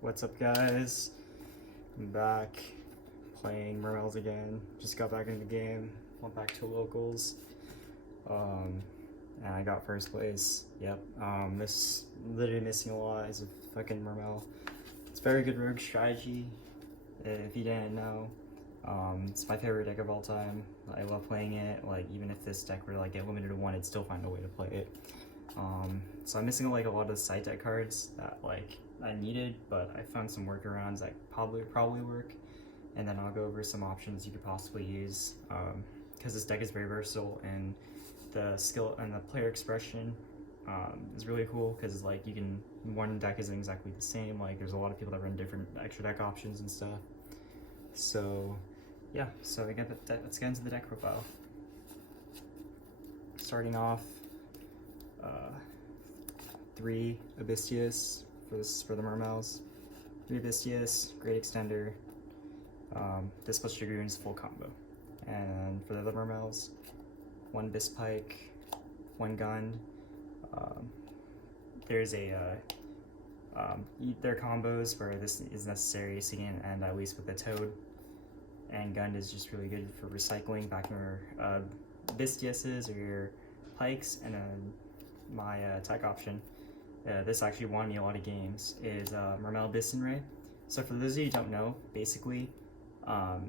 What's up, guys? I'm back playing Mermails again. Just got back into the game. Went back to locals. And I got first place. Yep. Literally missing a lot is a fucking Mermail. It's a very good rogue strategy. If you didn't know, it's my favorite deck of all time. I love playing it. Like, even if this deck were to get limited to one, I'd still find a way to play it. So I'm missing a lot of the side deck cards that I needed, but I found some workarounds that probably work, and then I'll go over some options you could possibly use, because this deck is very versatile, and the skill and the player expression is really cool, because one deck isn't exactly the same. There's a lot of people that run different extra deck options and stuff. So yeah, let's get into the deck profile. Starting off, 3 Abystius for the Mermails. 3 Abystius, Great Extender, this plus Dragoons, full combo. And for the other Mermails, 1 Bisp Pike, 1 Gun. There's there are combos where this is necessary, so you can end at least with the Toad. And Gun is just really good for recycling back in your Abystiuses or your Pikes. And then my attack option, this actually won me a lot of games, is Mermail and Ray. So for those of you who don't know, basically,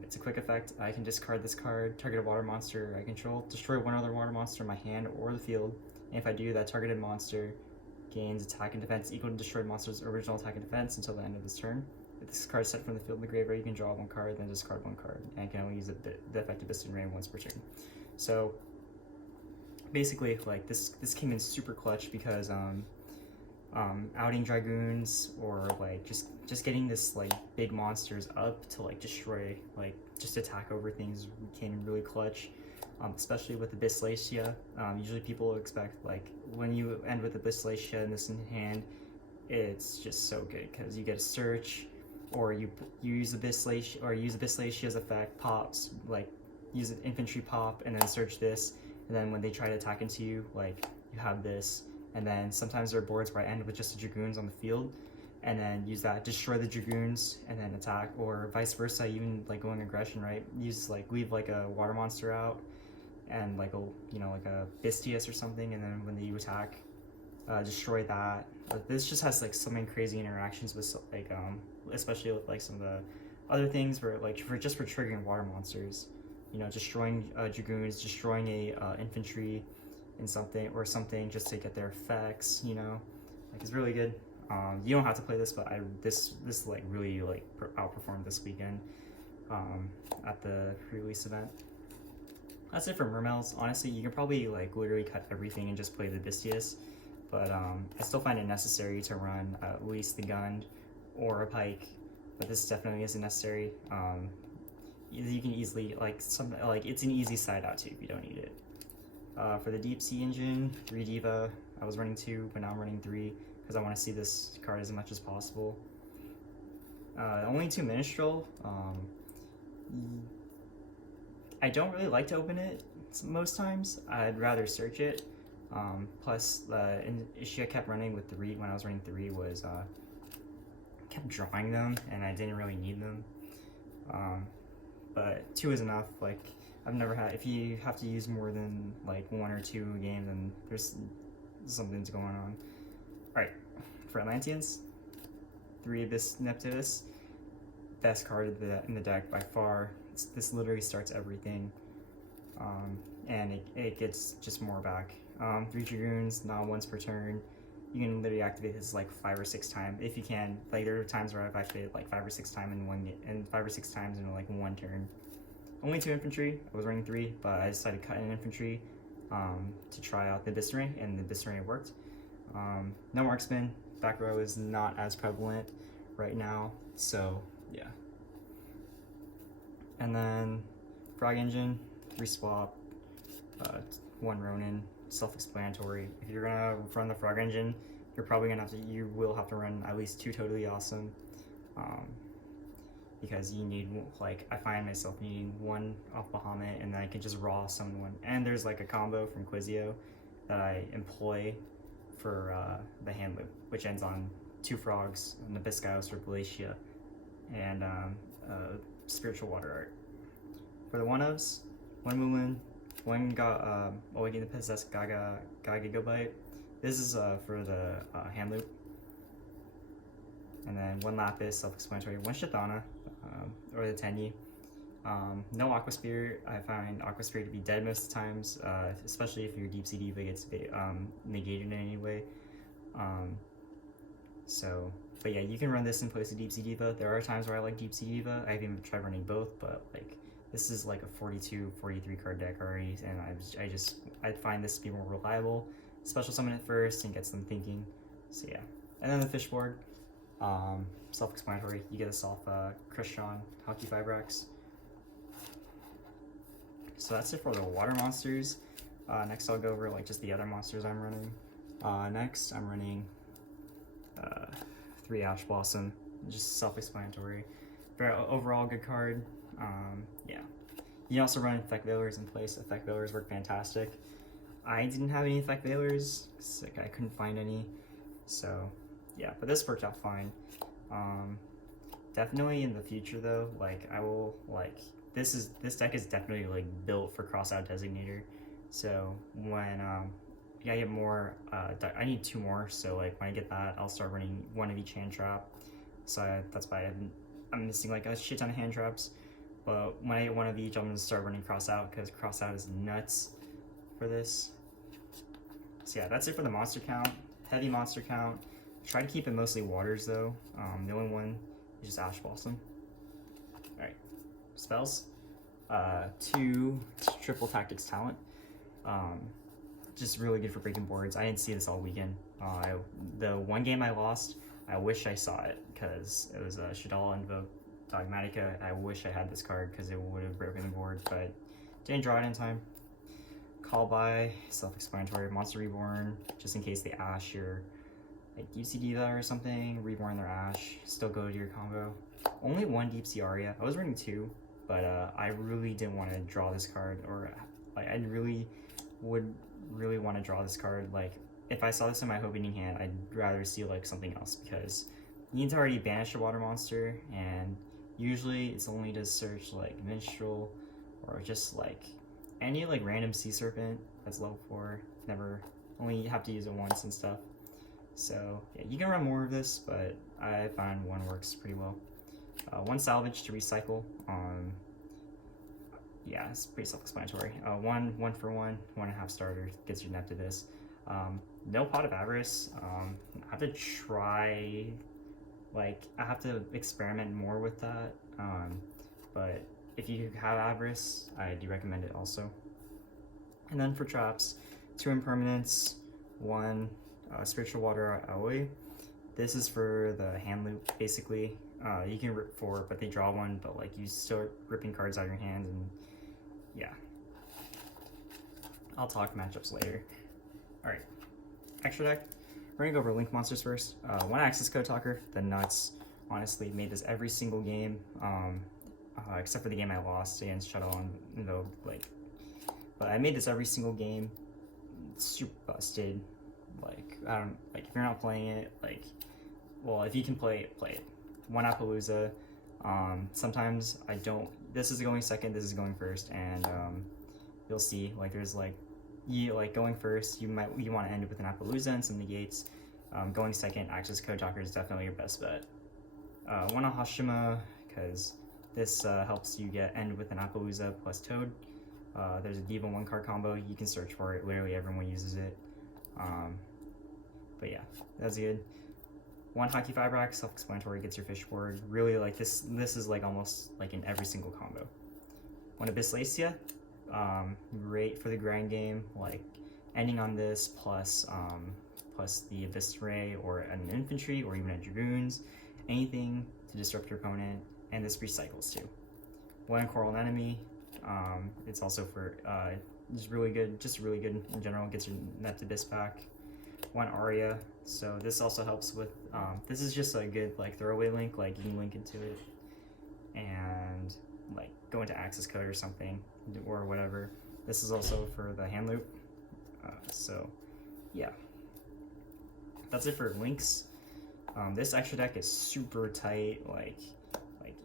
it's a quick effect. I can discard this card, target a water monster I control, destroy one other water monster in my hand or the field, and if I do, that targeted monster gains attack and defense equal to destroyed monster's original attack and defense until the end of this turn. If this card is set from the field in the graveyard, you can draw 1 card, then discard 1 card, and can only use the effect of Bisp Ray once per turn. So basically, this came in super clutch because outing Dragoons, or just getting this big monsters up to destroy, just attack over things, came in really clutch. Especially with the Bisp. Usually people expect when you end with the Bisp and this in hand, it's just so good because you get a search, or you use the Bisp, or use the Bisp effect, pops, use an infantry pop and then search this, and then when they try to attack into you, you have this. And then sometimes there are boards where I end with just the Dragoons on the field, and then use that, destroy the Dragoons, and then attack, or vice versa, even going aggression, right? Use leave a water monster out, and a Bistius or something, and then when you attack, destroy that. This just has so many crazy interactions with especially with some of the other things where for triggering water monsters, destroying Dragoons, destroying a infantry in something just to get their effects, it's really good. You don't have to play this, but this really outperformed this weekend at the release event. That's it for Mermails. Honestly, you can probably literally cut everything and just play the Bistius, but I still find it necessary to run at least the Gun or a Pike, but this definitely isn't necessary. You can easily it's an easy side out too if you don't need it. For the Deep Sea Engine, 3 Diva. I was running 2, but now I'm running 3 because I want to see this card as much as possible. Only 2 Minstrel. I don't really like to open it most times. I'd rather search it. Plus, the issue I kept running with 3 when I was running 3 was kept drawing them, and I didn't really need them. But 2 is enough. I've never had. If you have to use more than 1 or 2 games, then there's something's going on. All right, for Atlanteans, 3 Abyss Neptunus, best card in the deck by far. This literally starts everything, and it gets just more back. 3 Dragoons, not once per turn. You can literally activate this 5 or 6 times if you can. There are times where I've activated 5 or 6 times in one 5 or 6 times in one turn. Only 2 infantry. I was running 3, but I decided to cut in infantry to try out the Bisp Ray, and the Bisp Ray worked. No marksman. Back row is not as prevalent right now, so yeah. And then Frog Engine, 3 swap, 1 Ronin, self-explanatory. If you're gonna run the Frog Engine, you will have to run at least 2 Totally Awesome, because you need I find myself needing 1 off Bahamut, and then I can just raw summon 1. And there's a combo from Yugioh that I employ for the hand loop, which ends on 2 frogs, Nabiscos or Balatia, and spiritual water art. For the 1-ofs, 1 Mulan, 1 Awaken the Possessed Gaga Gigabyte. This is for the hand loop. And then 1 Lapis, self-explanatory, 1 Shithana, or the Tenyi. No Aqua Spirit. I find Aqua Spirit to be dead most of the times, especially if your Deep Sea Diva gets negated in any way. But yeah, you can run this in place of Deep Sea Diva. There are times where I like Deep Sea Diva. I've even tried running both, but like this is like a 42, 43 card deck already, and I find this to be more reliable. Special summon it first and gets them thinking. So yeah, and then the fish board, self-explanatory. You get this off Christian Hockey Fibrax. So that's it for the water monsters. Next I'll go over like just the other monsters I'm running. Next I'm running 3 Ash Blossom, just self-explanatory. Very overall good card. Yeah. You can also run Effect Veilers in place. Effect Veilers work fantastic. I didn't have any Effect Veilers, like I couldn't find any. So yeah, but this worked out fine. Definitely in the future though, like I will like this deck is definitely like built for Crossout Designator. So when I get more, I need 2 more. So like when I get that, I'll start running 1 of each hand trap. So that's why I'm missing like a shit ton of hand traps. But when I get 1 of each, I'm gonna start running Crossout because Crossout is nuts for this. So yeah, that's it for the monster count. Heavy monster count. Try to keep it mostly waters though. The only one is just Ash Blossom. Alright. Spells. 2 triple tactics talent. Just really good for breaking boards. I didn't see this all weekend. The 1 game I lost, I wish I saw it because it was a Shadala Invoke Dogmatica. I wish I had this card because it would have broken the board, but didn't draw it in time. Call by, self-explanatory. Monster Reborn, just in case the Ash, your like Deep Sea Diva or something, Reborn their Ash, still go to your combo. Only 1 Deep Sea Aria. I was running 2, but I really didn't want to draw this card, or like I would really want to draw this card. Like if I saw this in my opening hand, I'd rather see like something else because you need to already banish a water monster, and usually it's only to search like Minstrel or just like any like random Sea Serpent that's level 4. Only have to use it once and stuff. So yeah, you can run more of this, but I find 1 works pretty well. 1 Salvage to recycle. Yeah, it's pretty self-explanatory. 1 for 1, 1.5 starter gets you net to this. No Pot of Avarice. I have to try, like I have to experiment more with that. But if you have Avarice, I do recommend it also. And then for traps, 2 impermanents, 1 Spiritual Water Aoi. This is for the hand loop basically. You can rip 4, but they draw 1, but like you start ripping cards out of your hand, and yeah. I'll talk matchups later. Alright. Extra deck. We're gonna go over Link monsters first. 1 Access Code Talker, the nuts. Honestly, made this every single game. Except for the game I lost against Shuttle and Invoke, like. But I made this every single game. It's super busted. Like, I don't, like, if you're not playing it, like, well, if you can play it, play it. 1 Appaloosa. Sometimes I don't, this is going second, this is going first, and you'll see, like, there's, like, going first, you want to end it with an Appaloosa and some negates. Going second, Access Code Talker is definitely your best bet. 1 Ahashima, because this helps you end with an Appaloosa plus Toad. There's a Diva 1 card combo, you can search for it, literally everyone uses it. But yeah, that's good. 1 Hockey Fibrax, self-explanatory, gets your fish board. Really, like this is like almost like in every single combo. 1 Abysslacia, great for the grind game, like ending on this plus the Abyss Ray or an infantry or even a Dragoons, anything to disrupt your opponent, and this recycles too. 1 Coral Enemy, it's also for just really good in general, gets your net to Abyss back. 1 Aria, so this also helps with, this is just a good like throwaway link, like you can link into it and like go into access code or something or whatever. This is also for the hand loop, so yeah, that's it for links. This extra deck is super tight. Like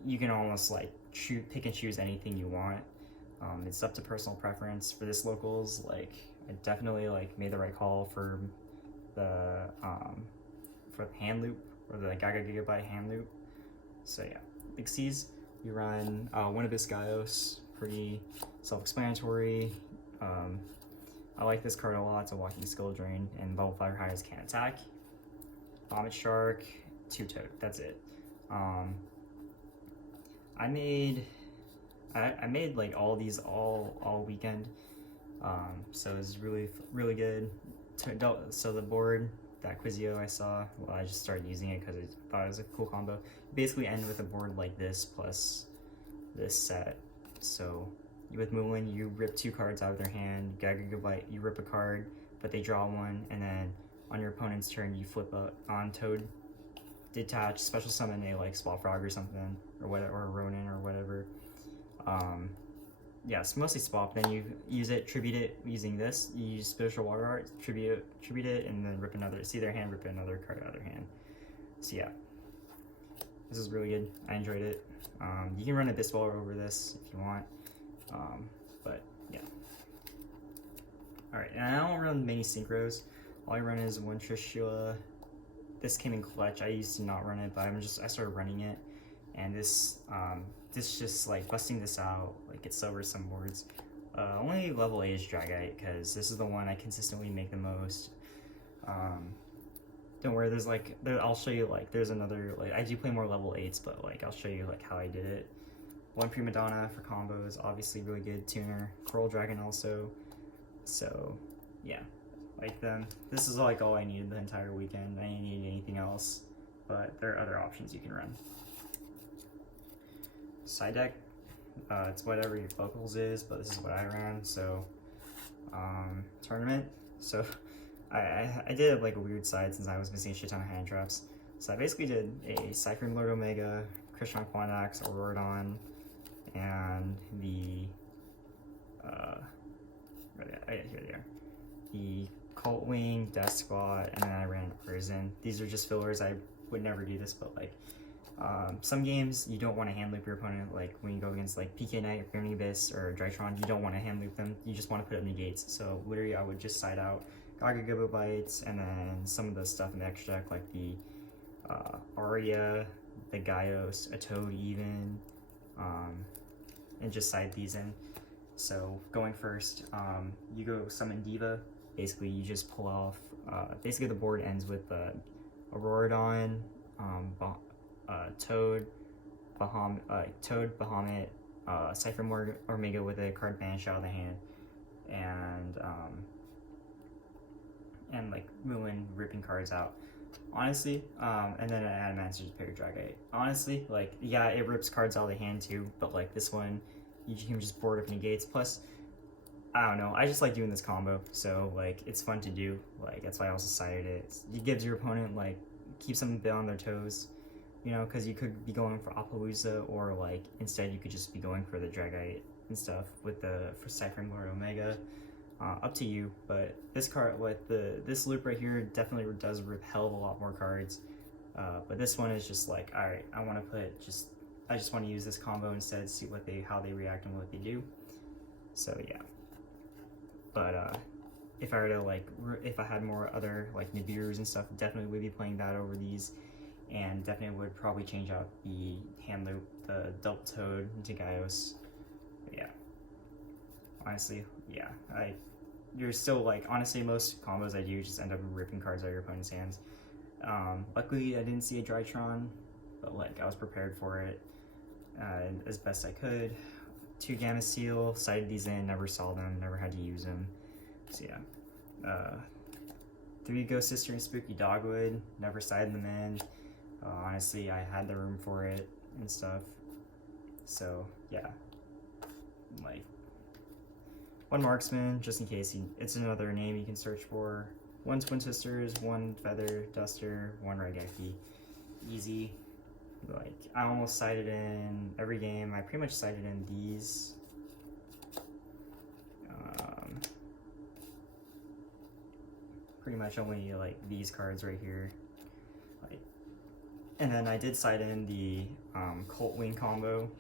you can almost like pick and choose anything you want. It's up to personal preference. For this locals, like I definitely like made the right call the hand loop, or the Gigabyte hand loop. So yeah, Pixies, we run Winnibus Gaios, pretty self-explanatory. I like this card a lot. It's a walking skill drain, and level 5 highs can't attack. Vomit Shark, 2-toad, that's it. I made like all these all weekend, so it's really good. So the board, that Yugioh I saw, well, I just started using it because I thought it was a cool combo. You basically end with a board like this plus this set. So with Moulin, you rip 2 cards out of their hand. Gigabyte, you rip a card, but they draw one, and then on your opponent's turn, you flip on Toad, detach, special summon a like Swap Frog or something, or whatever, or a Ronin or whatever. Yeah, it's mostly swap. Then you use it, tribute it using this. You use Spiritual Water Art, tribute it, and then rip another. See their hand, rip another card out of their hand. So yeah, this is really good. I enjoyed it. You can run a Biswaller over this if you want, but yeah. All right, and I don't run many synchros. All I run is one Trishula. This came in clutch. I used to not run it, but I started running it, and this just like busting this out, like it's over some boards. Only level 8 is Dragite, because this is the one I consistently make the most. Don't worry, there's like I'll show you, like there's another, like I do play more level 8s, but like I'll show you like how I did it. One Prima Donna for combos, obviously really good tuner. Coral Dragon also. So yeah, like them. This is like all I needed the entire weekend. I didn't need anything else, but there are other options you can run. Side deck, it's whatever your locals is, but this is what I ran. So tournament, so I did like a weird side since I was missing a shit ton of hand traps. So I basically did a Cyclone Lord Omega, Christian Quandax, Auroradon, and the here they are, the Cult Wing, Death Squad, and then I ran Arisen. These are just fillers. I would never do this, but like some games you don't want to hand loop your opponent. Like when you go against like PK Knight or Grim Abyss or Drytron, you don't want to hand loop them. You just want to put up negates. So literally I would just side out Gigabytes, and then some of the stuff in the extra deck like the Aria, the Gaios, a Toad even, and just side these in. So going first, you go summon Diva. Basically you just pull off, basically the board ends with Auroradon, Toad, Bahamut, Cypher Omega with a card banished out of the hand, and like Moulin ripping cards out. Honestly, and then an Adamancer's Parry Dragite. Honestly, like yeah, it rips cards out of the hand too, but like this one, you can just board up negates. Plus, I don't know, I just like doing this combo, so like it's fun to do. Like that's why I also sided it. It gives your opponent like keeps them a bit on their toes. You know, because you could be going for Appaloosa, or like instead you could just be going for the Dragite and stuff with for Cypher Lord Omega. Up to you, but this card with this loop right here definitely does rip hell of a lot more cards. But this one is just like, all right, I just want to use this combo instead, see how they react and what they do. So yeah. But if I were to like, if I had more other like Nibiru's and stuff, definitely would be playing that over these. And definitely would probably change out the hand loop, the Double Toad into Gaios. But yeah, honestly, yeah, you're still like, honestly, most combos I do just end up ripping cards out of your opponent's hands. Luckily, I didn't see a Drytron, but like I was prepared for it as best I could. 2 Gamma Seal, sided these in, never saw them, never had to use them. So yeah, 3 Ghost Sister and Spooky Dogwood, never sided them in. Honestly, I had the room for it and stuff. So yeah, like 1 Marksman, just in case it's another name you can search for. 1 Twin Sisters, 1 Feather Duster, 1 Raigeki. Easy. Like I almost sided in every game. I pretty much sided in these. Pretty much only like these cards right here. Like And then I did side in the Cult Wing combo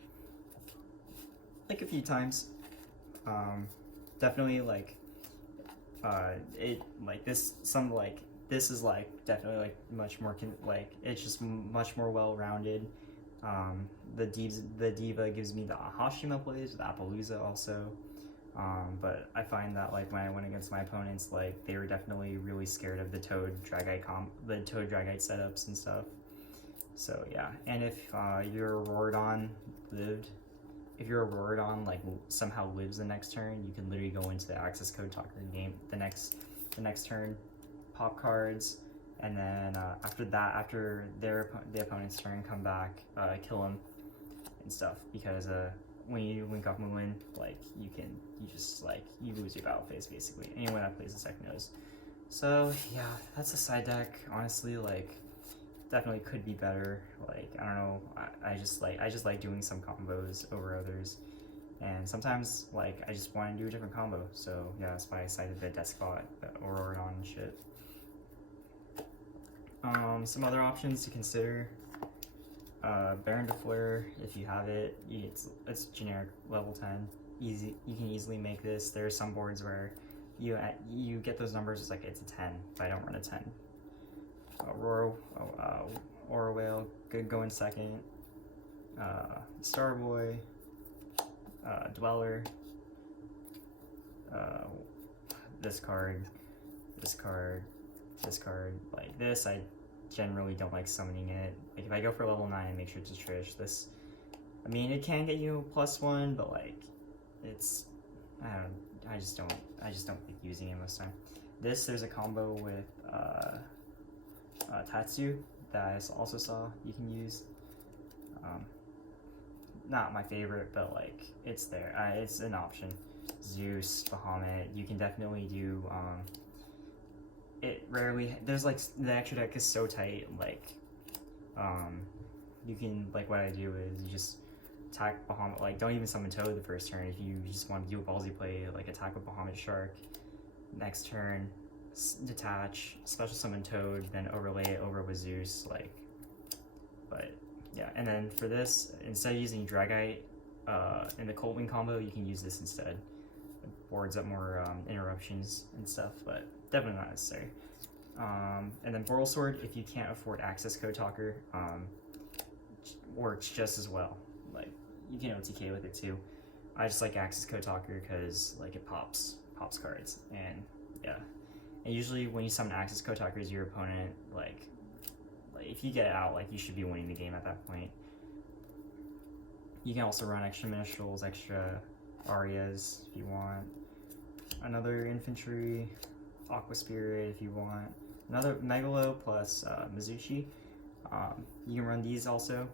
like a few times. Definitely like it like this some like this is like definitely like much more like it's just much more well-rounded. The diva gives me the Hashima plays with Appaloosa also. But I find that like when I went against my opponents, like they were definitely really scared of the Toad Dragite setups and stuff. So yeah, and if your Auroradon lived, if your Auroradon like somehow lives the next turn, you can literally go into the Access Code Talker game the next turn, pop cards, and then after that, after the opponent's turn, come back, kill them and stuff, because when you link up Moon, like you lose your battle phase basically. Anyone that plays the second knows. So yeah, that's a side deck. Honestly, like definitely could be better. Like I don't know, I just like doing some combos over others, and sometimes like I just want to do a different combo. So yeah, that's why I cited the Despot, the Auroradon and shit. Some other options to consider. Baron de Fleur, if you have it, it's generic level 10. Easy, you can easily make this. There are some boards where you get those numbers, it's like it's a 10, but I don't run a 10. Aura Whale could go in second. Starboy, Dweller, this card, like this, I generally don't like summoning it. Like if I go for level 9, I make sure to Trish. This, I mean, it can get you +1, but like, it's, I just don't like using it most of the time. This, there's a combo with Tatsu that I also saw you can use. Not my favorite, but like it's there. It's an option. Zeus, Bahamut, you can definitely do. It rarely, there's like, the extra deck is so tight, like you can, like what I do is you just attack Bahamut, like don't even summon Toad the first turn. If you just want to do a ballsy play, like attack with Bahamut Shark, next turn detach, special summon Toad, then overlay it over with Zeus, like, but yeah. And then for this, instead of using Dragite in the Cold Wing combo, you can use this instead. It boards up more interruptions and stuff, but definitely not necessary. And then Boral Sword, if you can't afford Access Code Talker, works just as well. Like you can OTK with it too. I just like Access Code Talker because like it pops cards, and yeah. And usually when you summon Access Code Talkers, your opponent like if you get it out, like you should be winning the game at that point. You can also run extra Minstrels, extra Arias if you want. Another Infantry, Aqua Spirit if you want. Another Megalo plus Mizuchi. You can run these also.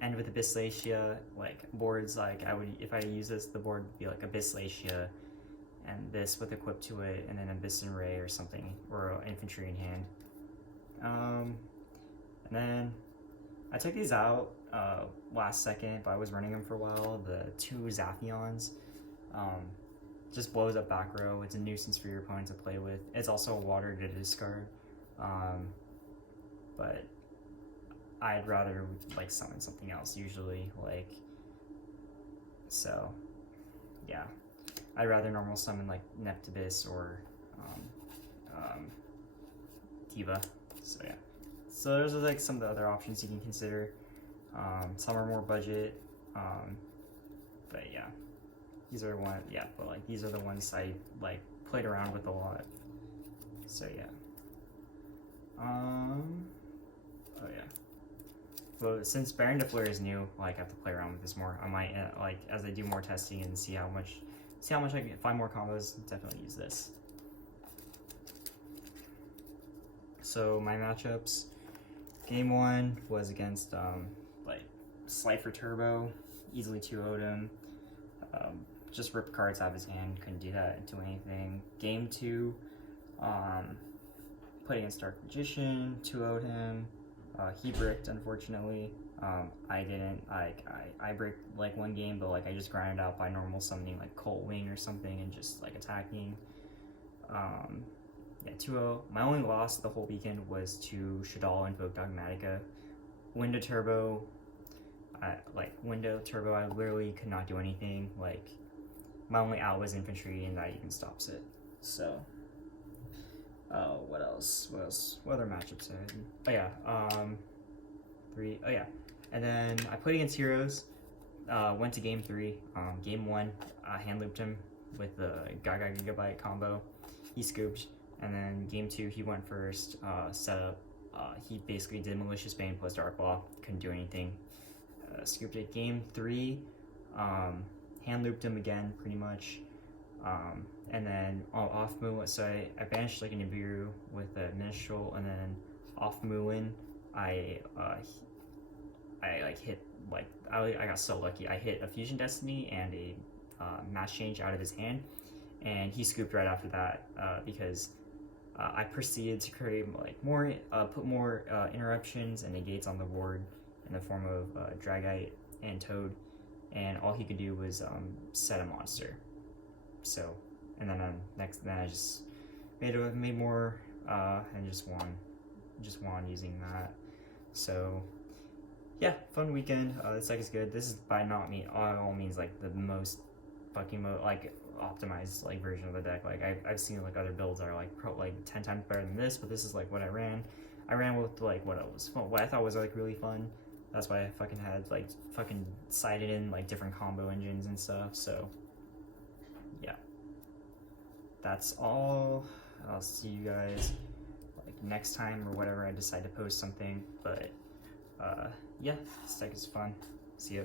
And with Abysslacia, like boards, like if I use this, the board would be like Abysslacia, and this with equip to it, and then Abyssin Ray or something, or Infantry in hand. And then I took these out last second, but I was running them for a while. The 2 Zaphions. Just blows up back row. It's a nuisance for your opponent to play with. It's also a water to discard. But I'd rather like summon something else usually, like, so yeah. I'd rather normal summon like Neptibus or Diva. So yeah. So those are like some of the other options you can consider. Some are more budget, but yeah. These are these are the ones I like played around with a lot. So yeah. Oh yeah. Well, since Baron de Fleur is new, like I have to play around with this more. I might like as I do more testing and see how much I can find more combos. Definitely use this. So my matchups, game 1 was against like Slifer Turbo, easily 2-0'd him. Just ripped cards out of his hand, couldn't do that into anything. Game 2, played against Dark Magician, 2-0'd him. He bricked, unfortunately. I didn't. I bricked like one game, but like I just grinded out by normal summoning like Colt Wing or something and just like attacking. Yeah, 2-0. My only loss the whole weekend was to Shadal Invoke Dogmatica. window turbo, window turbo, I literally could not do anything. Like, my only out was infantry, and that even stops it. So, what else? What other matchups I had? Oh yeah, 3. Oh yeah, and then I played against heroes. Went to game 3. Game 1, hand looped him with the Gaga Gigabyte combo. He scooped, and then game 2 he went first. Setup. He basically did Malicious Bane plus Dark Law. Couldn't do anything. Scooped it. Game 3, hand looped him again pretty much. And then off Muin, so I banished like an Nibiru with a Minstrel, and then off Muin, I like hit like I got so lucky. I hit a Fusion Destiny and a Mass Change out of his hand, and he scooped right after that because I proceeded to create like more, put more interruptions and negates on the board in the form of Dragite and Toad, and all he could do was set a monster. So, and then then I just made more and just won using that. So yeah, fun weekend. This deck is good. This is by all means like the most fucking like optimized like version of the deck. Like I've seen like other builds that are like 10 times better than this, but this is like what I ran. I ran with like what I thought was like really fun. That's why I fucking had like fucking sided in like different combo engines and stuff. So yeah, that's all. I'll see you guys like next time or whatever I decide to post something. But yeah, this deck is fun. See ya.